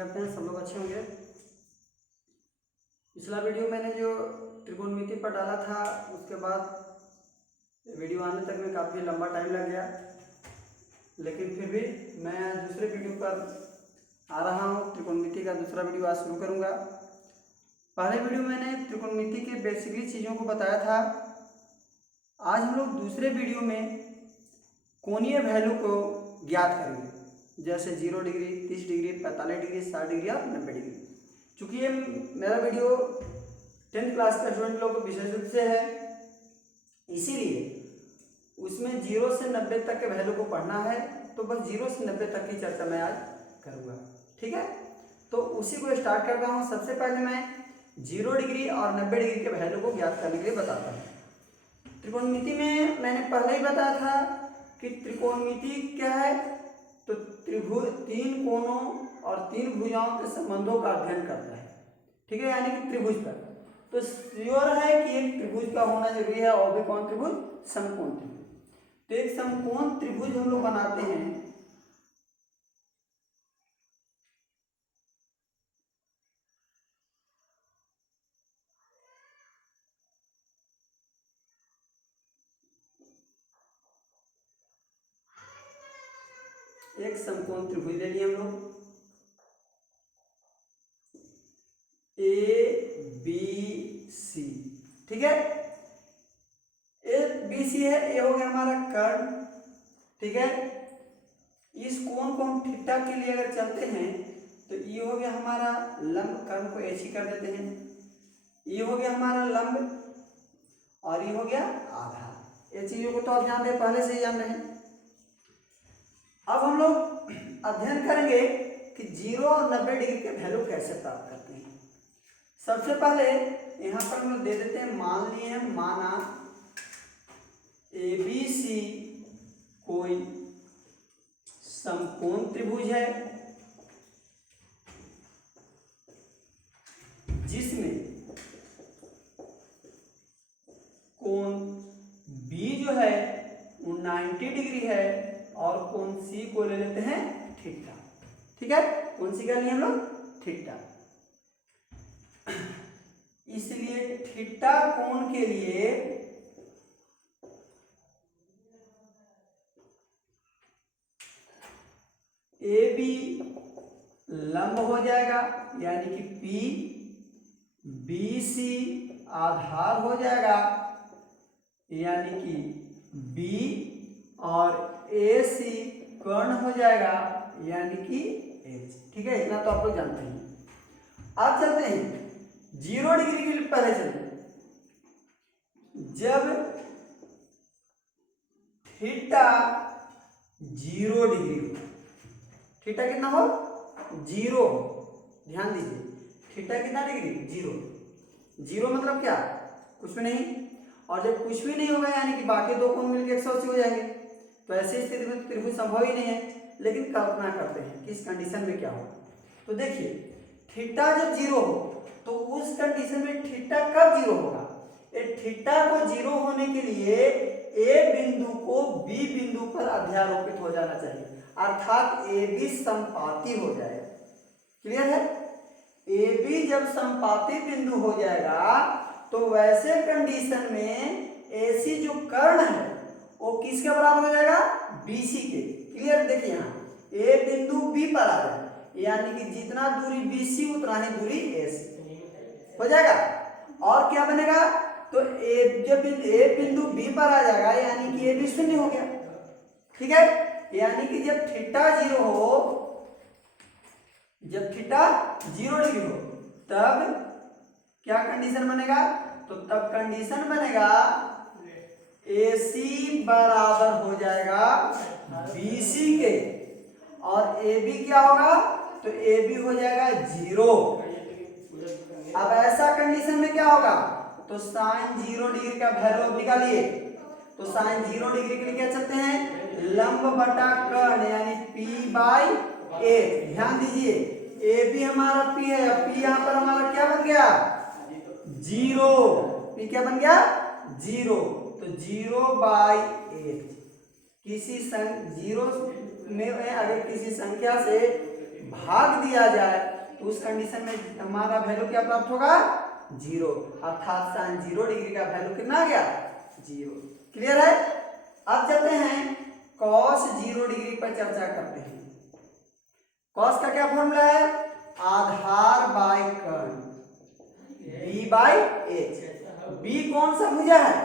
करते हैं सब लोग अच्छे होंगे। पिछला वीडियो मैंने जो त्रिकोणमिति पर डाला था उसके बाद वीडियो आने तक में काफ़ी लंबा टाइम लग गया, लेकिन फिर भी मैं दूसरे वीडियो पर आ रहा हूँ। त्रिकोणमिति का दूसरा वीडियो आज शुरू करूँगा। पहले वीडियो मैंने त्रिकोणमिति के बेसिकली चीज़ों को बताया था। आज हम लोग दूसरे वीडियो में कोणीय वैल्यू को ज्ञात करेंगे, जैसे 0 डिग्री, 30 डिग्री, 45 डिग्री, 60 डिग्री और 90 डिग्री। चूँकि ये मेरा वीडियो 10th क्लास के स्टूडेंट लोग को विशेष रूप से है, इसीलिए उसमें 0 से 90 तक के वैल्यू को पढ़ना है, तो बस 0 से 90 तक की चर्चा मैं आज करूँगा। ठीक है, तो उसी को स्टार्ट करता हूँ। सबसे पहले मैं 0 डिग्री और 90 डिग्री के वैल्यू को ज्ञात करने के लिए बताता हूँ। त्रिकोणमिति में मैंने पहले ही बताया था कि त्रिकोणमिति क्या है, तो त्रिभुज 3 कोणों और 3 भुजाओं के संबंधों का अध्ययन करता है। ठीक है, यानी कि त्रिभुज पर तो श्योर है कि एक त्रिभुज का होना जरूरी है, और भी कौन त्रिभुज? समकोण त्रिभुज। तो एक समकोण त्रिभुज हम लोग बनाते हैं। एक समकोण त्रिभुज ले लिए हम लोग, ए बी सी। ठीक है, ए बी सी है, ए हो गया हमारा कर्ण। ठीक है, इस कोण को हम थीटा के लिए अगर चलते हैं तो ये हो गया हमारा लंब, कर्ण को एच ही कर देते हैं। ये हो गया हमारा लंब और ये हो गया आधार। ये चीजों को तो आप जानते हैं, पहले से ही जान रहे हैं। अब हम लोग अध्ययन करेंगे कि 0 और 90 डिग्री के वैल्यू कैसे प्राप्त करते हैं। सबसे पहले यहाँ पर हम लोग दे देते हैं, मान लिए हैं, माना ABC कोई समकोण त्रिभुज है जिसमें कोण B जो है वो 90 डिग्री है और कोण C को ले लेते हैं थीटा। ठीक है, कौन सी का लिए हम लोग? थीटा। इसलिए थीटा कोण के लिए ए बी लंब हो जाएगा, यानी कि पी बी सी आधार हो जाएगा, यानी कि बी, और ए सी कर्ण हो जाएगा, यानी कि एच। ठीक है, इतना तो आप लोग जानते हैं। अब चलते हैं 0 डिग्री के लिए। पहले चलते हैं, जब थीटा 0 डिग्री हो, थीटा कितना हो? 0। ध्यान दीजिए, थीटा कितना डिग्री? 0। 0 मतलब क्या? कुछ भी नहीं। और जब कुछ भी नहीं होगा यानी कि बाकी दो कोण मिलकर 180 हो जाएंगे, तो ऐसी स्थिति में त्रिभुज संभव ही नहीं है। लेकिन कल्पना करते हैं कि इस कंडीशन में क्या हो। तो देखिए, थीटा जब 0 हो तो उस कंडीशन में थीटा कब 0 होगा? थीटा को 0 होने के लिए ए बिंदु को बी बिंदु पर अध्यारोपित हो जाना चाहिए, अर्थात ए बी संपाती हो जाए। क्लियर है? ए बी जब संपाती बिंदु हो जाएगा तो वैसे कंडीशन में एसी जो कर्ण है वो किसके बराबर हो जाएगा? बीसी के। क्लियर? देखिए यहाँ ए बिंदु बी पर आ जाए, यानी कि जितना दूरी बीसी उतना ही दूरी एसी हो जाएगा। और क्या बनेगा? तो जब ए बिंदु बी पर आ जाएगा यानी कि ए बी शून्य हो गया। ठीक है, यानी कि जब थीटा 0 हो, जब थीटा 0 डिग्री हो तब क्या कंडीशन बनेगा? तो तब कंडीशन बनेगा AC बराबर हो जाएगा BC के, और AB क्या होगा? तो AB हो जाएगा 0। अब ऐसा कंडीशन में क्या होगा? तो साइन 0 डिग्री का वैल्यू निकालिए। तो साइन 0 डिग्री के लिए क्या चलते हैं? लंब बटा कर्ण, यानी P/A। ध्यान दीजिए, AB हमारा P है, P यहाँ पर हमारा क्या बन गया? 0। P क्या बन गया? 0। तो 0/8। किसी 0 में अगर किसी संख्या से भाग दिया जाए तो उस कंडीशन में हमारा वैल्यू क्या प्राप्त होगा, 0, अर्थात sin 0 डिग्री का वैल्यू कितना आ गया, 0। क्लियर है। अब चलते हैं cos 0 डिग्री पर चर्चा करते हैं। cos का क्या फॉर्मूला है, आधार बाय कर्ण b बाय h। b कौन सा भुजा है,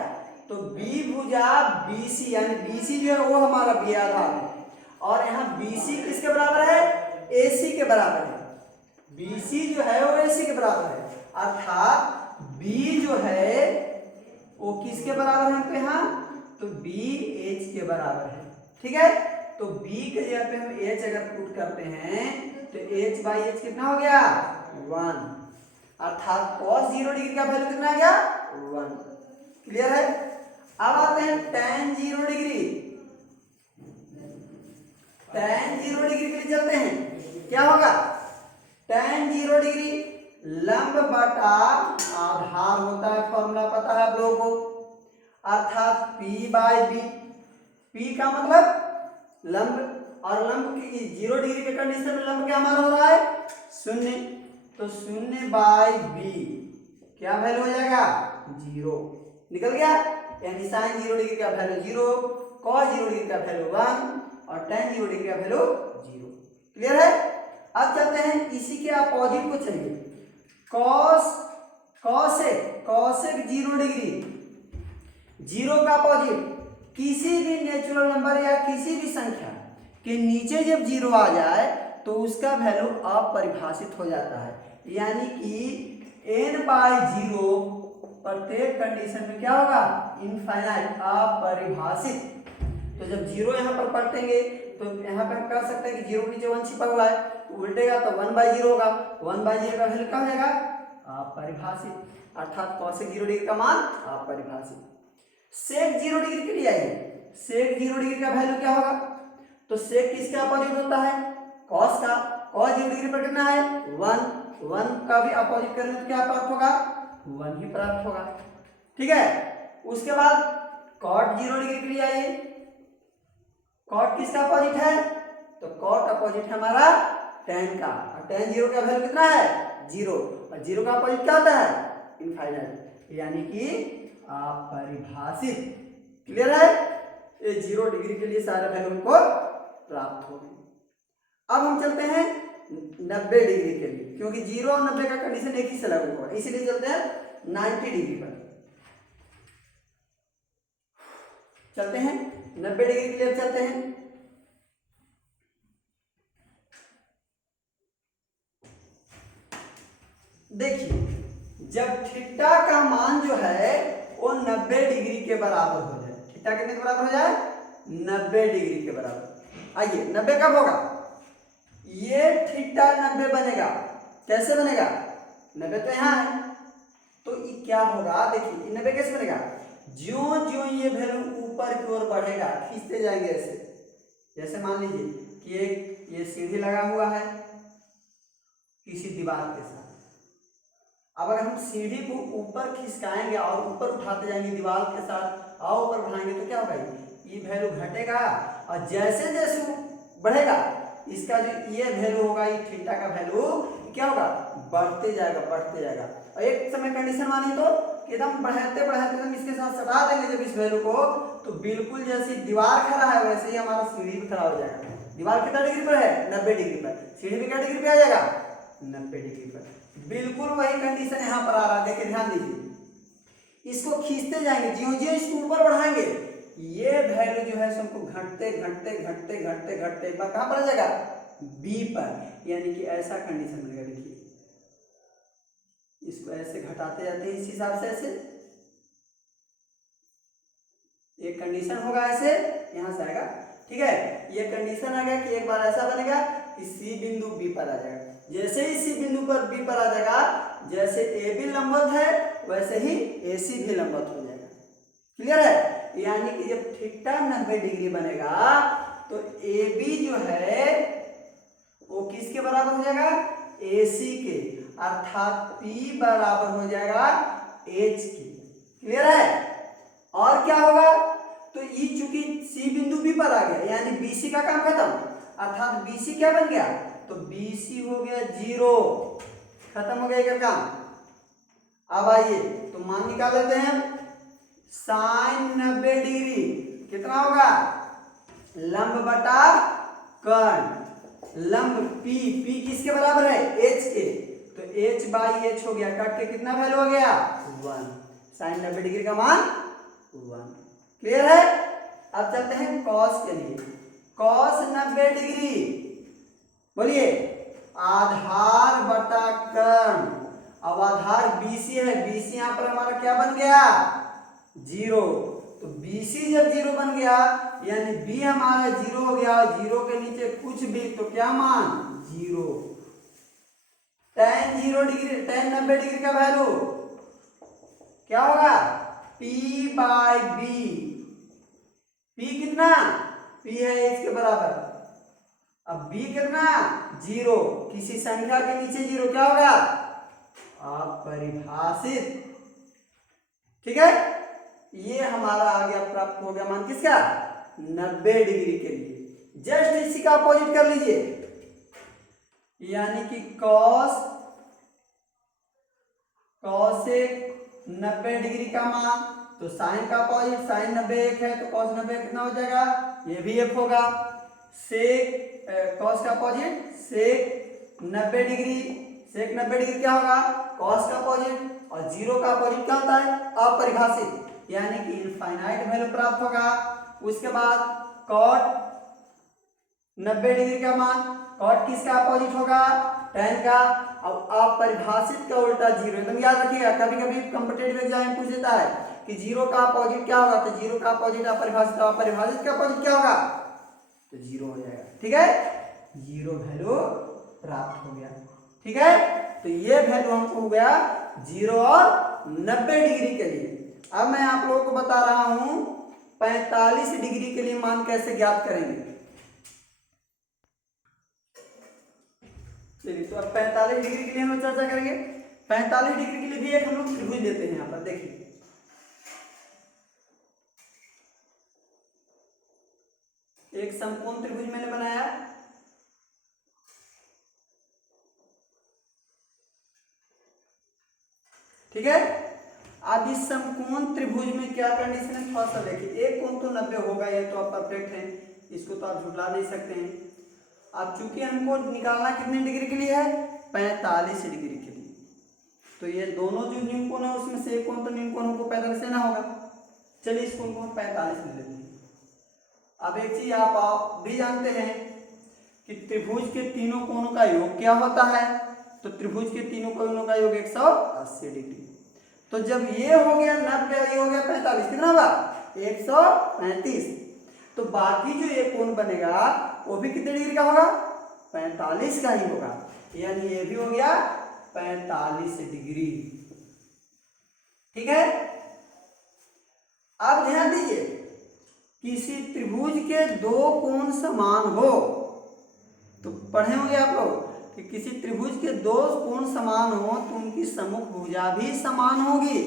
तो b भुजा BC, यानी BC जो है वो हमारा b आधार है, और यहाँ BC किसके बराबर है, AC के बराबर है। BC जो है वो AC के बराबर है, अर्थात B जो है वो किसके बराबर है, पे यहाँ तो B H के बराबर है। ठीक है, तो B के जगह पे हम H अगर पुट करते हैं तो H बाई H कितना हो गया, 1, अर्थात cos 0 डिग्री का वैल्यू कितना आ गया, 1। क्लियर है। अब आते हैं tan 0 डिग्री। tan 0 डिग्री के लिए चलते हैं, क्या होगा, tan 0 डिग्री लंब बटा आधार होता है, फॉर्मूला पता है आप लोगों को, अर्थात P बाय B। P का मतलब लंब, और लंब की 0 डिग्री के कंडीशन में लंब क्या हमारा हो रहा है, 0, तो 0 बाय B क्या वैल्यू हो जाएगा, 0, निकल गया। यानी sin 0 डिग्री का वैल्यू 0, cos 0 डिग्री का वैल्यू 1 और tan 0 डिग्री का वैल्यू 0। क्लियर है। अब चलते हैं इसी के अपोजिट को, चलिए cosec 0 डिग्री, 0 का अपोजिट किसी भी नेचुरल नंबर या किसी भी संख्या के नीचे जब 0 आ जाए तो उसका वैल्यू अपरिभाषित हो जाता है, यानी कि n बाय 0 प्रत्येक कंडीशन में क्या होगा, इनफाइनाइट, अपरिभाषित। तो जब 0 यहाँ पर पलटेंगे तो यहाँ पे हम कह सकते हैं कि 0 के नीचे 1 छिपा हुआ है, तो उल्टेगा तो 1 बाई 0 होगा, 1 बाई 0 का वैल्यू क्या हो जाएगा, अपरिभाषित, अर्थात cosec 0 डिग्री का मान अपरिभाषित। sec 0 डिग्री के लिए आइए, sec 0 डिग्री का वैल्यू क्या होगा, तो sec किसके अपोजिट होता है, cos का, cos 0 डिग्री पर कितना है, 1 का भी अपोजिट करें तो क्या प्राप्त होगा, 1 ही प्राप्त होगा। ठीक है। उसके बाद cot 0 डिग्री के लिए आइए, cot किसका अपोजिट है, तो cot अपोजिट है हमारा tan का, और tan 0 का वैल्यू कितना है, 0, और 0 का अपोजिट क्या होता है, इनफाइनाइट, यानी कि अपरिभाषित। क्लियर है। ये 0 डिग्री के लिए सारे वैल्यू को प्राप्त हो गए। अब हम चलते हैं 90 डिग्री के लिए, क्योंकि 0 और 90 का कंडीशन एक ही से लागू होगा, इसीलिए चलते हैं 90 डिग्री पर। चलते हैं 90 डिग्री के लिए, चलते हैं। देखिए जब थीटा का मान जो है वो 90 डिग्री के बराबर हो जाए, थीटा कितने के बराबर हो जाए, 90 डिग्री के बराबर। आइए 90 कब होगा, ये थीटा 90 बनेगा, कैसे बनेगा, 90 तो यहाँ है, तो ये क्या होगा, देखिए 90 कैसे बनेगा, ज्यों ज्यों ये वैल्यू ऊपर की ओर बढ़ेगा, खींचते जाएंगे ऐसे, जैसे मान लीजिए कि ये सीढ़ी लगा हुआ है किसी दीवार के साथ, अब अगर हम सीढ़ी को ऊपर खिसकाएंगे और ऊपर उठाते जाएंगे दीवार के साथ और ऊपर बढ़ाएंगे तो क्या होगा, ये वैल्यू घटेगा, और जैसे जैसे बढ़ेगा इसका जो ये वैल्यू होगा, ये थीटा का वैल्यू क्या होगा, बढ़ते जाएगा, बढ़ते जाएगा। और एक समय कंडीशन मानिए तो एकदम बढ़ाते बढ़ाते एकदम इसके साथ सटा देंगे जब इस वैल्यू को, तो बिल्कुल जैसे दीवार खड़ा है वैसे ही हमारा सीढ़ी भी खड़ा हो जाएगा। दीवार कितना डिग्री पर है, 90 डिग्री पर, सीढ़ी भी क्या डिग्री पे आ जाएगा, 90 डिग्री पर। बिल्कुल वही कंडीशन यहाँ पर आ रहा है, देखिए ध्यान दीजिए, इसको खींचते जाएंगे, ज्यों-ज्यों इसको ऊपर बढ़ाएंगे ये वैल्यू जो है सबको घटते घटते घटते घटते घटते एक बार कहाँ पर आ जाएगा, बी पर, यानी कि ऐसा कंडीशन मिलेगा। देखिए इसको ऐसे घटाते जाते हैं इस हिसाब से, ऐसे एक कंडीशन होगा, ऐसे यहां से आएगा। ठीक है, ये कंडीशन आ गया कि एक बार ऐसा बनेगा कि सी बिंदु बी पर आ जाएगा, जैसे ही सी बिंदु पर बी पर आ जाएगा, जैसे ए बी लंबवत है वैसे ही ए सी भी लंबवत हो जाएगा। क्लियर है। यानी कि जब थीटा 90 डिग्री बनेगा तो ए बी जो है वो किसके बराबर हो जाएगा, ए सी के, अर्थात P बराबर हो जाएगा H की। क्लियर है। और क्या होगा, तो E चूंकि C बिंदु B पर आ गया यानी BC का काम खत्म, अर्थात BC क्या बन गया, तो BC हो गया 0। खत्म हो गया इधर काम। अब आइए तो मान निकाल लेते हैं। साइन 90 डिग्री कितना होगा, लंब बटा कर्ण। लंब पी, पी किसके बराबर है, एच के, तो एच बाई एच हो गया, कट के कितना वैल्यू हो गया 1। साइन 90 डिग्री का मान 1। क्लियर है। अब चलते हैं कॉस के लिए। कॉस 90 डिग्री, बोलिए आधार बटा कर्ण। अब आधार BC है, BC यहां पर हमारा क्या बन गया 0, तो BC जब 0 बन गया यानी B हमारा 0 हो गया। 0 के नीचे कुछ भी तो क्या मान 0। tan 0 डिग्री, tan 90 डिग्री का वैल्यू क्या होगा P बाई B। P कितना, P है इसके बराबर। अब B कितना 0, किसी संख्या के नीचे 0 क्या होगा अपरिभाषित। ठीक है, ये हमारा आ गया, प्राप्त हो गया मान किसका 90 डिग्री के लिए। जस्ट इसी का अपोजिट कर लीजिए, यानी कि cos 90 डिग्री का मान, तो साइन का अपोजिट, साइन 90 1 है तो cos 90 कितना हो जाएगा, ये भी 1 होगा। सेक cos का अपोजिट सेक 90 डिग्री, सेक 90 डिग्री क्या होगा cos का अपोजिट, और 0 का अपोजिट क्या होता है अपरिभाषित, यानी कि इनफाइनाइट वैल्यू प्राप्त होगा। उसके बाद cot 90 डिग्री का मान, cot किसका अपोजिट होगा tan का। अब अपरिभाषित का उल्टा 0, एकदम याद रखिएगा, कभी कभी कॉम्पिटिटिव एग्जाम में पूछ देता है कि 0 का अपोजिट क्या होगा, तो 0 का अपोजिट अपरिभाषित, अपरिभाषित का अपोजिट क्या होगा तो 0 हो जाएगा। ठीक है, 0 वैल्यू प्राप्त हो गया। ठीक है, तो ये वैल्यू हमको हो गया 0 और 90 डिग्री के लिए। अब मैं आप लोगों को बता रहा हूं 45 डिग्री के लिए मान कैसे ज्ञात करेंगे। चलिए, तो अब 45 डिग्री के लिए हम चर्चा करेंगे। 45 डिग्री के लिए भी एक हम लोग त्रिभुज देते हैं। यहाँ पर देखिए, एक समकोण त्रिभुज मैंने बनाया। ठीक है, अब इस समकोण त्रिभुज में क्या कंडीशन है थोड़ा सा देखिए। एक कोण तो 90 होगा, ये तो आप परफेक्ट है, इसको तो आप झुठला नहीं सकते हैं। अब चूंकि हमको निकालना कितने डिग्री के लिए है 45 डिग्री के लिए, तो ये दोनों जो न्यून कोण है उसमें से एक कोण तो न्यून कोण को 45 लेना होगा। चलिए इस कोण को हम 45 ले लेते हैं। अब एक चीज आप भी जानते हैं कि त्रिभुज के तीनों कोणों का योग क्या होता है, तो त्रिभुज के तीनों कोणों का योग 180 डिग्री। तो जब ये हो गया 90, ये हो गया 45, कितना होगा 135। तो बाकी जो ये कोण बनेगा वो भी कितने डिग्री का होगा 45 का ही होगा, यानी ये भी हो गया 45 डिग्री। ठीक है, अब ध्यान दीजिए, किसी त्रिभुज के दो कोण समान हो, तो पढ़े होंगे आप लोग कि किसी त्रिभुज के दो कोण समान हो तो उनकी सम्मुख भुजा भी समान होगी।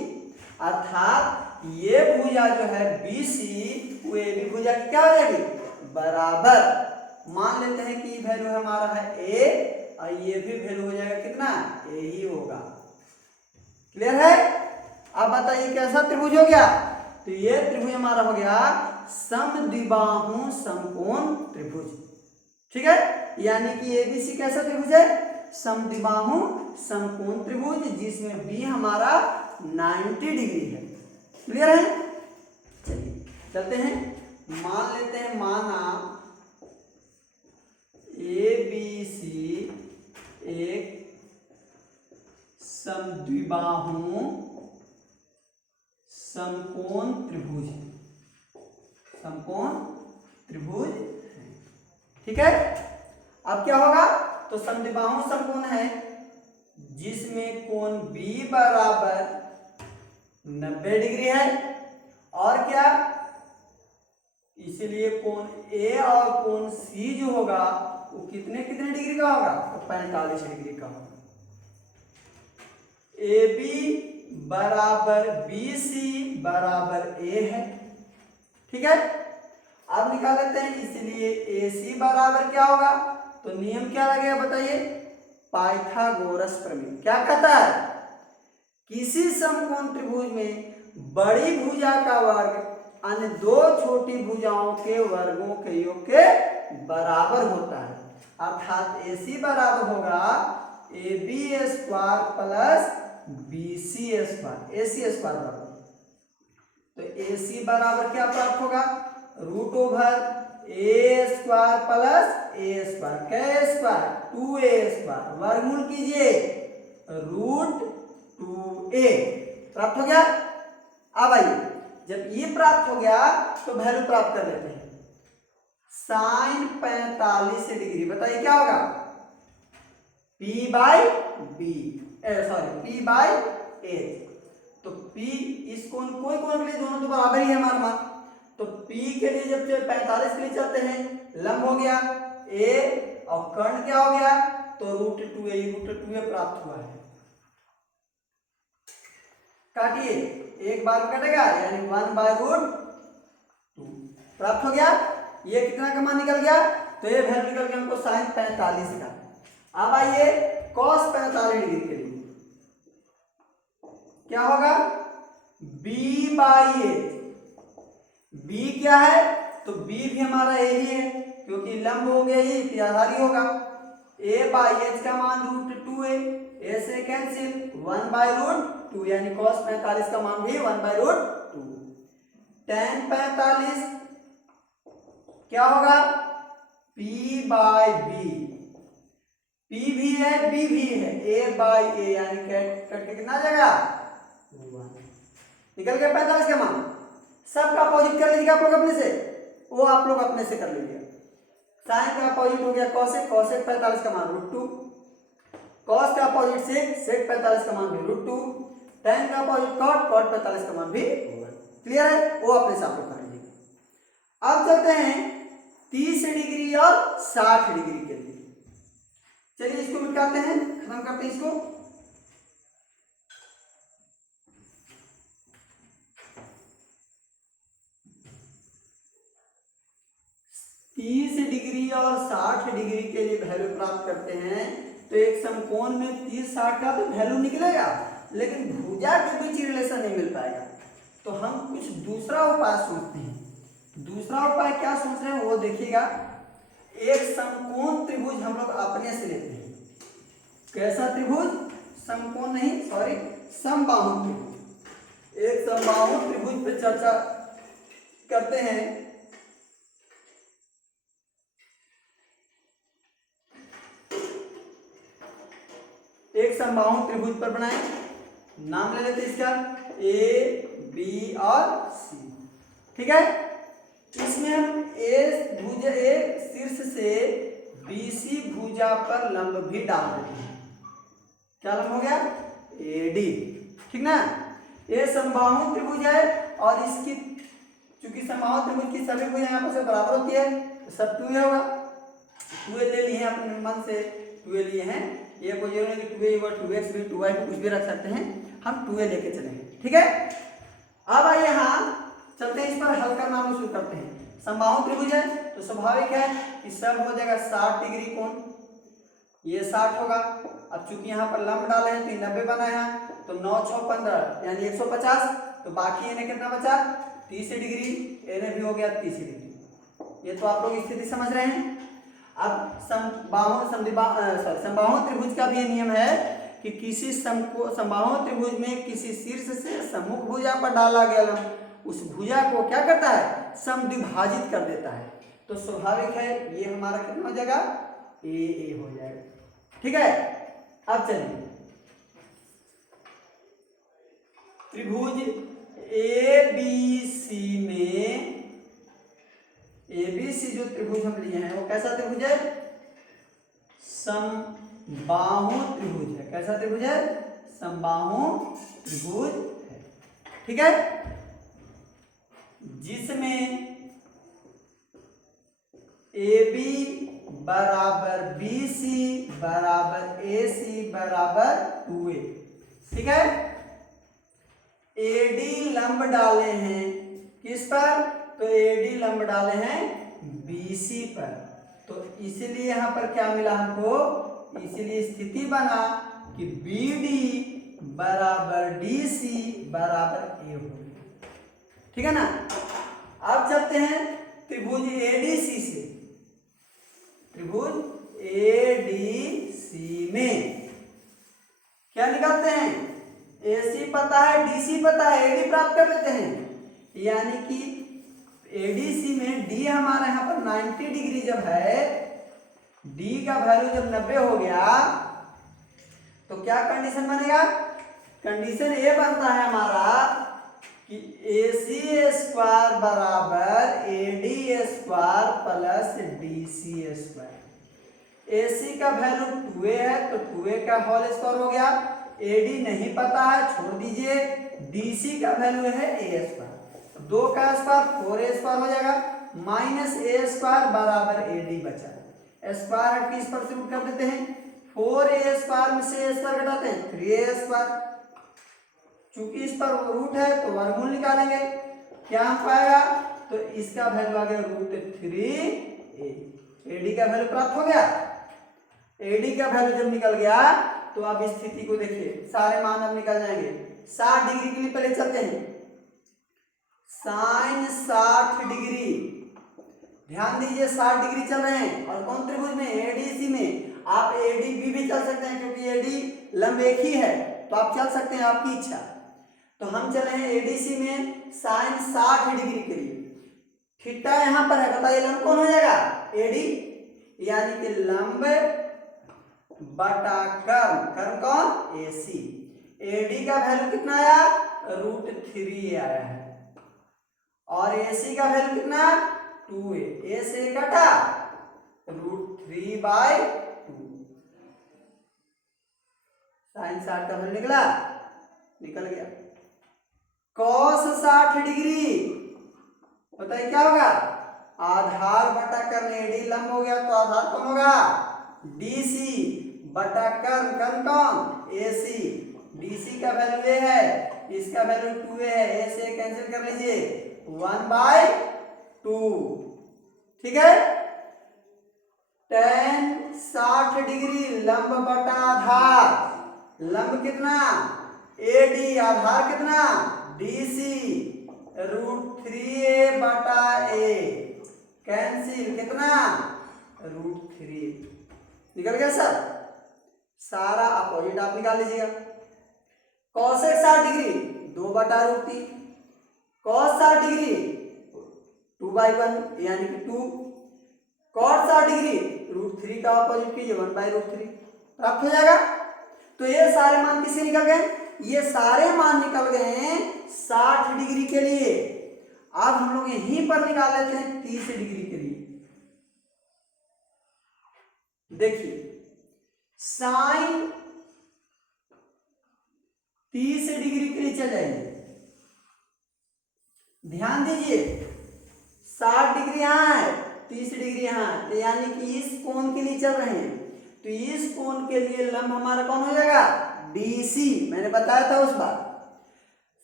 अर्थात ये भुजा जो है BC वो AB भुजा की क्या हो जाएगी बराबर। मान लेते हैं कि वैल्यू हमारा है A और ये भी वैल्यू हो जाएगा कितना A ही होगा। क्लियर है। अब बताइए कैसा त्रिभुज हो गया, तो ये त्रिभुज हमारा हो गया समद्विबाहु समकोण त्रिभुज। ठीक है, यानी कि ABC कैसा त्रिभुज है समद्विबाहु समकोण त्रिभुज, जिसमें B हमारा 90 डिग्री है। क्लियर है। चलिए चलते हैं, मान लेते हैं, माना ABC एक समद्विबाहु समकोण त्रिभुज, समकोण त्रिभुज। ठीक है, अब क्या होगा, तो समद्विबाहु समकोण है जिसमें कोण B बराबर 90 डिग्री है, और क्या, इसलिए कोण A और कोण C जो होगा वो कितने कितने डिग्री का होगा, तो 45 डिग्री का होगा। AB बराबर BC बराबर A है। ठीक है, अब निकाल लेते हैं, इसलिए AC बराबर क्या होगा, तो नियम क्या लगेगा बताइए, पाइथागोरस प्रमेय क्या कहता है? किसी समकोण त्रिभुज में बड़ी भुजा का वर्ग अन्य दो छोटी भुजाओं के वर्गों के योग के बराबर होता है। अर्थात AC बराबर होगा AB square plus BC square, AC square बराबर। तो AC बराबर क्या प्राप्त होगा? Root over A square plus A square, क्या स्क्वायर? 2A स्क्वायर, वर्गमूल कीजिए रूट 2A, प्राप्त हो गया। अब आइए, जब ये प्राप्त हो गया तो वैल्यू प्राप्त कर लेते हैं। साइन 45 डिग्री, बताइए क्या होगा? P by B, sorry P by H। तो P इस कोण, कोई कोण के लिए दोनों तो बराबर ही है हमारा मान। तो P के लिए जब 45 के लिए चलते हैं, लंब हो गया A और कर्ण क्या हो गया? तो रूट 2A प्राप्त हुआ है। काटिए, एक बार कटेगा यानी 1/√2 प्राप्त हो गया। ये कितना का मान निकल गया? तो ये वैल्यू निकल गया हमको साइन 45 का। अब आइए cos 45 डिग्री के लिए क्या होगा? B by A। B क्या है? तो B भी हमारा यही है क्योंकि लंब हो गया, ये आधारी होगा। A बाई H का मान रूट 2A, A से कैंसिल 1/√2 यानी cos 45 का मान भी 1/√2। tan 45 क्या होगा? P by B। P भी है B भी है, A बाई A यानी कट के कितना आ जाएगा? 1 निकल गया 45 का मान। सबका अपोजिट कर लीजिएगा आप लोग अपने से, वो आप लोग अपने से कर लीजिएगा। साइन का अपोजिट हो गया कॉसेक, कॉसेक 45 का मान √2, कॉस का अपोजिट सेक, सेक 45 का मान भी √2, tan का अपोजिट कॉट, कॉट 45 का मान भी होगा। क्लियर है? वो अपने साथ कर लीजिएगा। अब चलते हैं 30 डिग्री और 60 डिग्री के लिए। चलिए इसको मिटाते हैं, खत्म करते हैं इसको। तीस डिग्री और 60 डिग्री के लिए वैल्यू प्राप्त करते हैं तो एक समकोण में 30-60 का तो वैल्यू निकलेगा, लेकिन भुजा के बीच रिलेशन नहीं मिल पाएगा। तो हम कुछ दूसरा उपाय सोचते हैं। दूसरा उपाय क्या सोच रहे हैं वो देखिएगा। एक समकोण त्रिभुज हम लोग अपने से लेते हैं। कैसा त्रिभुज? समकोण नहीं, सॉरी, समबाहु त्रिभुज। एक समबाहु त्रिभुज पे चर्चा करते हैं। एक समबाहु त्रिभुज पर बनाए, नाम ले लेते इसका A, B और C। ठीक है? इसमें हम A शीर्ष से BC भुजा पर लंब भी डाल देते हैं। क्या लंब हो गया? AD। ठीक ना? ये समबाहु त्रिभुज है और इसकी चूंकि समबाहु त्रिभुज की सभी भुजाएं आपस में बराबर होती है तो सब 2A होगा। 2A ले लिए हैं अपने मन से, 2A लिए हैं। ये कोई जरूरी नहीं कि 2A 2x भी 2y कुछ भी रख सकते हैं, हम 2A लेके चलेंगे। ठीक है? अब आइए यहाँ चलते हैं, इस पर हल करना शुरू करते हैं। समबाहु त्रिभुज है तो स्वाभाविक है कि सब हो जाएगा 60 डिग्री कोण, ये 60 होगा। अब चूंकि यहाँ पर लंब डाले हैं तो 90 बना है, तो 9 6 15 यानी 150, तो बाकी इन्हें कितना बचा? 30 डिग्री, इन्हें भी हो गया 30 डिग्री। ये तो आप लोग स्थिति समझ रहे हैं। अब समबाहु त्रिभुज का भी नियम है कि किसी समबाहु त्रिभुज में किसी शीर्ष से सम्मुख भुजा पर डाला गया लंब उस भुजा को क्या करता है? समद्विभाजित कर देता है। तो स्वाभाविक है ये हमारा कितना हो जाएगा? A हो जाएगा। ठीक है? अब चलिए त्रिभुज ABC में, ABC जो त्रिभुज हम लिए हैं वो कैसा त्रिभुज है? समबाहु त्रिभुज है। कैसा त्रिभुज है? समबाहु त्रिभुज है। ठीक है? जिसमें AB बराबर BC बराबर AC बराबर 2A। ठीक है? AD लंब डाले हैं किस पर? तो AD लंब डाले हैं BC पर, तो इसलिए यहां पर क्या मिला हमको? इसलिए स्थिति बना कि बी डी बराबर डी सी बराबर ए हो। ठीक है ना। अब चलते हैं त्रिभुज एडीसी से। त्रिभुज एडीसी में क्या निकालते हैं, एसी पता है, डीसी पता है, एडी प्राप्त कर लेते हैं। यानी कि एडीसी में डी हमारा यहाँ पर 90 डिग्री जब है, डी का वैल्यू जब 90 हो गया तो क्या कंडीशन बनेगा, कंडीशन ये बनता है हमारा कि AC स्क्वायर बराबर AD square plus DC square. AC का वैल्यू 2A है तो 2A का होल स्क्वायर हो गया, AD नहीं पता है छोड़ दीजिए, DC का वैल्यू है A स्क्वायर, 2 का स्क्वायर 4A स्क्वायर हो जाएगा, माइनस A स्क्वायर बराबर AD बचा, स्क्वायर हट के इस पर से रूट कर देते हैं, 4A स्क्वायर में से A स्क्वायर घटाते हैं 3A स्क्वायर, चूंकि इस पर रूट है तो वर्गमूल निकालेंगे, क्या हम पाएगा, तो इसका वैल्यू आ गया √3a। एडी का वैल्यू प्राप्त हो गया। एडी का वैल्यू जब निकल गया तो अब स्थिति को देखिए, सारे मान अब निकल जाएंगे। 60 डिग्री के लिए पहले चलते हैं, साइन 60 डिग्री, ध्यान दीजिए 60 डिग्री चल रहे हैं और कौन त्रिभुज में, एडीसी में। आप एडीबी भी चल सकते हैं क्योंकि एडी लंब एक ही है, तो आप चल सकते हैं, आपकी इच्छा। तो हम चले हैं एडीसी में साइन 60 डिग्री के लिए, थीटा यहां पर है, बताइए लंब कौन हो जाएगा, एडी, यानी कि लंब बटा कर्म, कर्म कौन, एसी। एडी का वैल्यू कितना आया, √3 आया है और एसी का वैल्यू कितना, 2a, ए से कटा √3/2, साइन 60 का वैल्यू निकल गया। कॉस 60 डिग्री, बताइए क्या होगा, आधार बटा कर्ण, एडी लंब हो गया तो आधार कौन होगा, डीसी बटा कर्ण, कर्ण कौन, एसी। डीसी का वैल्यू ए है, इसका वैल्यू 2a है, ए से कैंसिल कर लीजिए 1/2, ठीक है। tan 60 डिग्री लंब बटा आधार, लंब कितना, एडी, आधार कितना, डीसी, √3a बटा a, कैंसिल कितना, √3, निकल गया सर। सारा अपोजिट आप निकाल लीजिएगा। कॉसेक 60 डिग्री 2/√3, कॉस 60 डिग्री 2/1 यानी कि 2, कॉट 60 डिग्री √3 का अपोजिट कीजिए 1/√3, प्राप्त हो जाएगा। तो ये सारे मान किससे निकल गए, ये सारे मान निकल गए हैं 60 डिग्री के लिए। अब हम लोग यहीं पर निकाल लेते हैं 30 डिग्री के लिए। देखिए साइन 30 डिग्री के लिए चल जाएंगे, ध्यान दीजिए 60 डिग्री यहाँ है, 30 डिग्री यहाँ है, तो यानी कि इस कोण के लिए चल रहे हैं, तो इस कोण के लिए लंब हमारा कौन हो जाएगा, डीसी। मैंने बताया था उस बार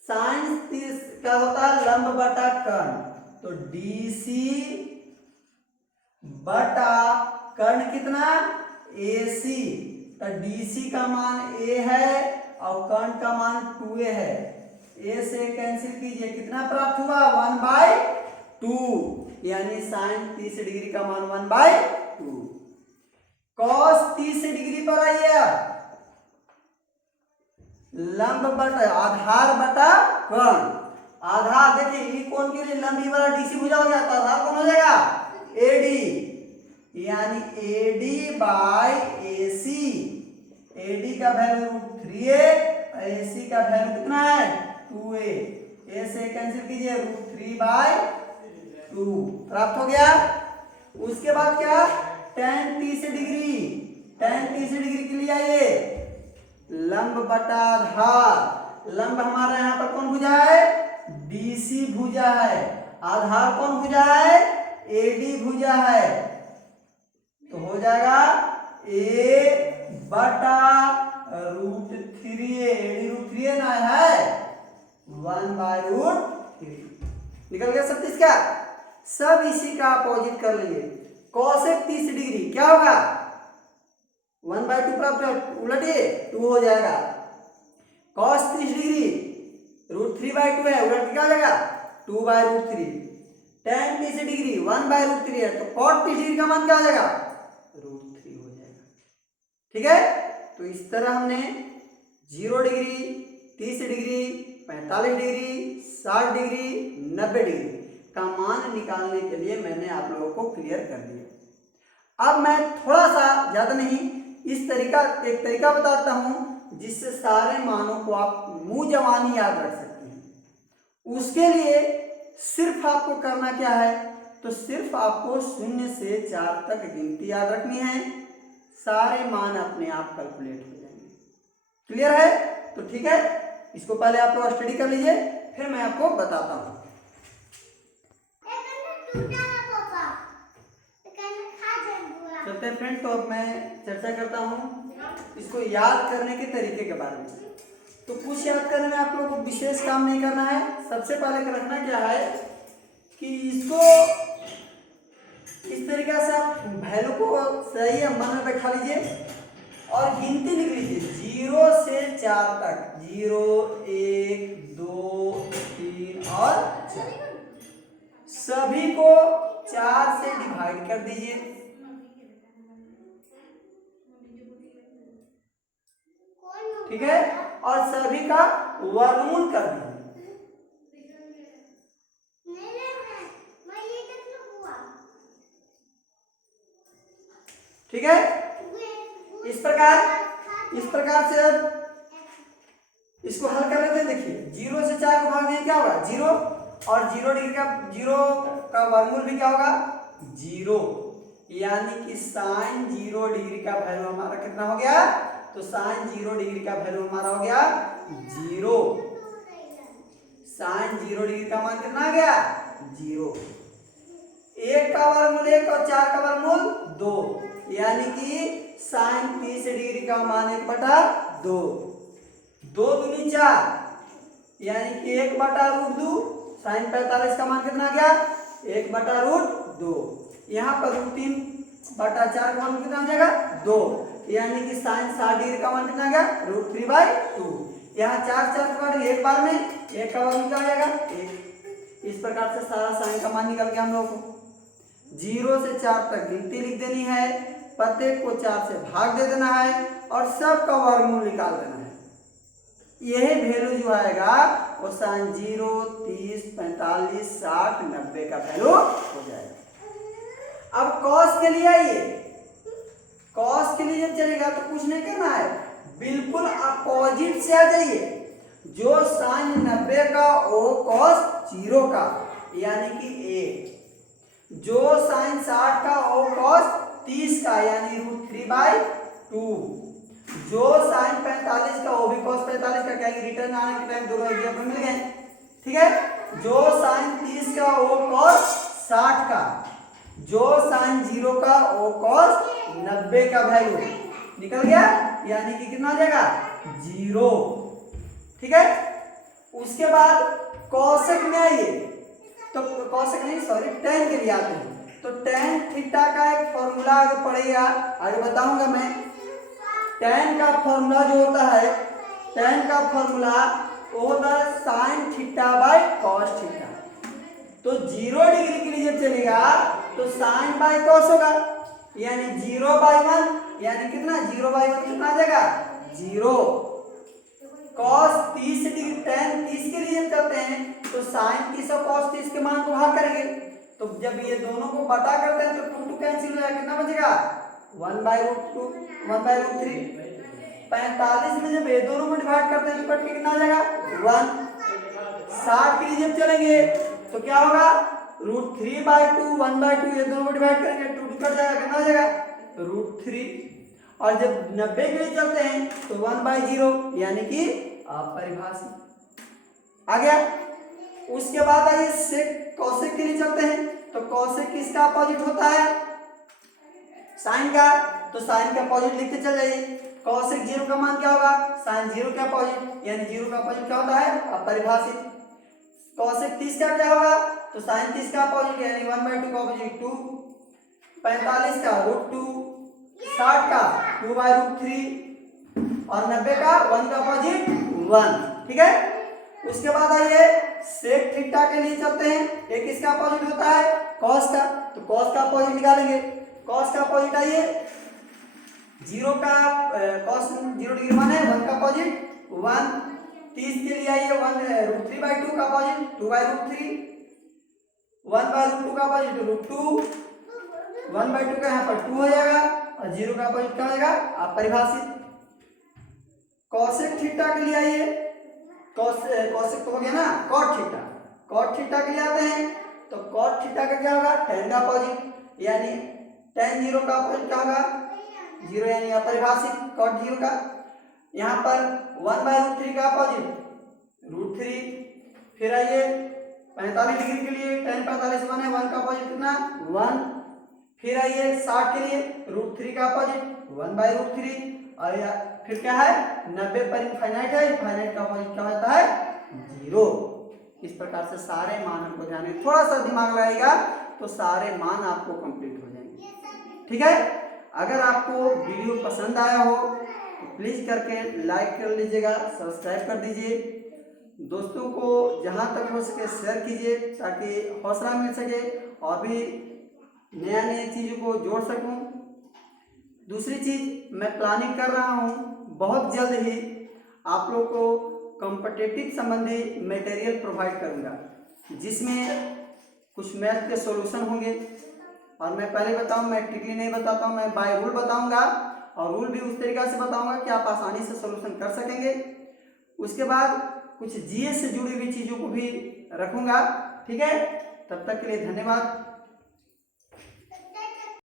साइन 30 का होता है लंब बटा कर्ण, तो डीसी बटा कर्ण कितना, एसी, तो डीसी का मान ए है और कर्ण का मान 2a है, ए से कैंसिल कीजिए कितना प्राप्त हुआ 1/2, यानी साइन 30 डिग्री का मान 1/2। कॉस 30 डिग्री पर आइए, लंब बटा आधार बटा कर्ण, आधार देखिए ये कोण के लिए लंब वाला डीसी भुजा हो गया तो आधार कौन हो जाएगा, एडी, यानी AD/AC, AD का वैल्यू √3a, AC का वैल्यू कितना है 2a, a से कैंसिल कीजिए √3/2, प्राप्त हो गया। उसके बाद क्या, tan 30 डिग्री, tan 30 डिग्री के लिए आइए, लंब बटा आधार, लंब हमारा यहाँ पर कौन भुजा है, DC भुजा है, आधार कौन भुजा है, AD भुजा है, तो हो जाएगा a बटा √3a, AD √3a ना है 1/√3, निकल गया सब 30 का। सब इसी का अपोजिट कर लेंगे, कॉसेक 30 डिग्री क्या होगा 1/2 प्राप्त उलटिए 2 हो जाएगा। cos 30 डिग्री √3/2 है, उलट के क्या हो जाएगा 2/√3। tan 30 डिग्री 1/√3 है, तो cot 30 डिग्री का मान क्या हो जाएगा √3 हो जाएगा। ठीक है, तो इस तरह हमने 0 degree, 30 degree, 45 degree, 60 degree, 90 degree का मान निकालने के लिए मैंने आप लोगों को क्लियर कर दिया। अब मैं थोड़ा सा ज्यादा नहीं एक तरीका बताता हूं जिससे सारे मानों को आप मुंह जवानी याद रख सकते हैं। उसके लिए सिर्फ आपको करना क्या है, तो सिर्फ आपको 0 से 4 तक गिनती याद रखनी है, सारे मान अपने आप कैलकुलेट हो जाएंगे। क्लियर है? तो ठीक है, इसको पहले आप लोग स्टडी कर लीजिए, फिर मैं आपको बताता हूं। चलते हैं फ्रेंड, तो अब मैं चर्चा करता हूं इसको याद करने के तरीके के बारे में। तो कुछ याद करने में आप लोगों को विशेष काम नहीं करना है। सबसे पहले रखना क्या है कि इसको इस तरीके से आप वैल्यू को सही मन में बैठा लीजिए और गिनती लिख लीजिए 0 से 4 तक, 0, 1, 2, 3 और 4। सभी को 4 से डिवाइड कर दीजिए। ठीक है, और सभी का वर्गमूल कर दीजिए। ठीक है, इस प्रकार से अब इसको हल कर लेते हैं। देखिए 0 से 4 को भाग देंगे क्या होगा 0, और 0 डिग्री का 0 का वर्गमूल भी क्या होगा 0, यानी कि साइन 0 डिग्री का वैल्यू हमारा कितना हो गया, तो साइन 0 डिग्री का वैल्यू हमारा हो गया 0। साइन 0 डिग्री का मान कितना आ गया 0। 1 का वर्गमूल 1 और 4 का वर्गमूल 2, यानी कि साइन 30 डिग्री का मान 1/2। 2 दूनी 4, यानी कि 1/√2। साइन 45 का मान कितना आ गया 1/√2। यहाँ पर √3/4 का मान कितना आ जाएगा 2, यानी कि साइन 60 डिग्री का मान कितना आ गया √3/2। यहाँ 4 काट 1 बार में 1 का वर्गमूल क्या आ जाएगा 1। इस प्रकार से सारा साइन का मान निकल गया हम लोगों को। 0 से 4 तक गिनती लिख देनी है, प्रत्येक को 4 से भाग दे देना है और सब का वर्गमूल निकाल देना है। यही वैल्यू जो आएगा वो साइन 0, 30, 45, 60, 90 का वैल्यू हो जाएगा। अब कॉस के लिए आइए, कॉस के लिए जब चलेगा तो कुछ नहीं करना है, बिल्कुल अपोजिट से आ जाइए। जो साइन 90 का वो कॉस 0 का, यानी कि 1। जो साइन 60 का वो कॉस 30 का, यानी √3/2। जो साइन 45 का वो भी cos 45 का, क्या रिटर्न आने के टाइम दोनों एग्जाम्पल मिल गए। ठीक है, जो साइन 30 का वो cos 60 का, जो साइन 0 का वो cos 90 का वैल्यू निकल गया, यानी कि कितना आ जाएगा 0। ठीक है, उसके बाद कॉसेक में आइए, तो कॉसेक नहीं सॉरी tan के लिए आते हैं। तो tan थीटा का एक फॉर्मूला आगे पड़ेगा, आगे बताऊंगा मैं। tan का फॉर्मूला जो होता है, tan का फॉर्मूला वो होता है साइन थीटा/cos थीटा। तो 0 डिग्री के लिए जब चलेगा तो sin/cos होगा, यानी 0/1, यानी कितना 0/1 कितना आ जाएगा 0। cos 30 डिग्री tan 30 के लिए करते हैं तो sin 30 और cos 30 के मान को भाग करेंगे, तो जब ये दोनों को बटा करते हैं तो 2 कैंसिल हो जाएगा, कितना बचेगा 1/√2, 1/√3। 45 में जब ये दोनों को डिवाइड करते हैं तो कट के कितना आ जाएगा 1। 60 के लिए जब चलेंगे तो क्या होगा √3/2, 1/2, ये दोनों को डिवाइड करेंगे 2 कट जाएगा, कितना आ जाएगा √3। और जब 90 के लिए चलते हैं तो 1/0, यानी कि अपरिभाषित आ गया। उसके बाद आइए सेक कॉसेक के लिए चलते हैं, तो कॉसेक किसका अपोजिट होता है साइन का, तो साइन का अपोजिट लिखते चल जाइए। कॉसेक 0 का मान क्या होगा साइन 0 का अपोजिट, यानी 0 का अपोजिट क्या होता है अपरिभाषित। कॉसेक 30 का क्या होगा, तो साइन 30 का अपोजिट यानी 1/2 का अपोजिट 2। 45 का √2, 60 का 2/√3 और 90 का 1 का अपोजिट 1। ठीक है, उसके बाद आइए सेक थीटा के लिए चलते हैं। एक इसका अपोजिट होता है कॉस का, तो कॉस का अपोजिट निकालेंगे। कॉस का अपोजिट आइए, 0 का कॉस 0 डिग्री माने 1 का अपोजिट 1। 30 के लिए आइए 1√3/2 का अपोजिट 2/√3, 1/√2 का अपोजिट √2, 1/2 का यहाँ पर 2 हो जाएगा और 0 का अपोजिट क्या हो जाएगा अपरिभाषित। कॉसेक थीटा के लिए आइए, कॉसेक तो हो गया ना, कॉट थीटा। कॉट थीटा के लिए आते हैं तो कॉट थीटा का क्या होगा tan का अपोजिट, यानी tan 0 का अपोजिट क्या होगा 0, यानी अपरिभाषित कॉट 0 का। यहाँ पर 1/√3 का अपोजिट √3। फिर आइए 45 डिग्री के लिए tan 45 बने 1 का अपोजिट कितना 1। फिर आइए 60 के लिए √3 का अपोजिट 1/√3 और फिर क्या है 90 पर इनफाइनाइट है, इनफाइनाइट का अपोजिट क्या होता है 0। इस प्रकार से सारे मान हमको जाने, थोड़ा सा दिमाग लगाएगा तो सारे मान आपको कंप्लीट हो जाएंगे। ठीक है, अगर आपको वीडियो पसंद आया हो तो प्लीज करके लाइक कर लीजिएगा, सब्सक्राइब कर दीजिए, दोस्तों को जहां तक हो सके शेयर कीजिए ताकि हौसला मिल सके और भी नया नया चीज़ों को जोड़ सकूं। दूसरी चीज़ मैं प्लानिंग कर रहा हूं, बहुत जल्द ही आप लोग को कॉम्पिटिटिव संबंधी मटेरियल प्रोवाइड करूंगा जिसमें कुछ मैथ के सॉल्यूशन होंगे। और मैं पहले बताऊं, मैं ट्रिकली नहीं बताता हूं, मैं बाय रूल बताऊंगा और रूल भी उस तरीका से बताऊंगा कि आप आसानी से सॉल्यूशन कर सकेंगे। उसके बाद कुछ जीएस से जुड़ी हुई चीज़ों को भी रखूंगा। ठीक है, तब तक के लिए धन्यवाद।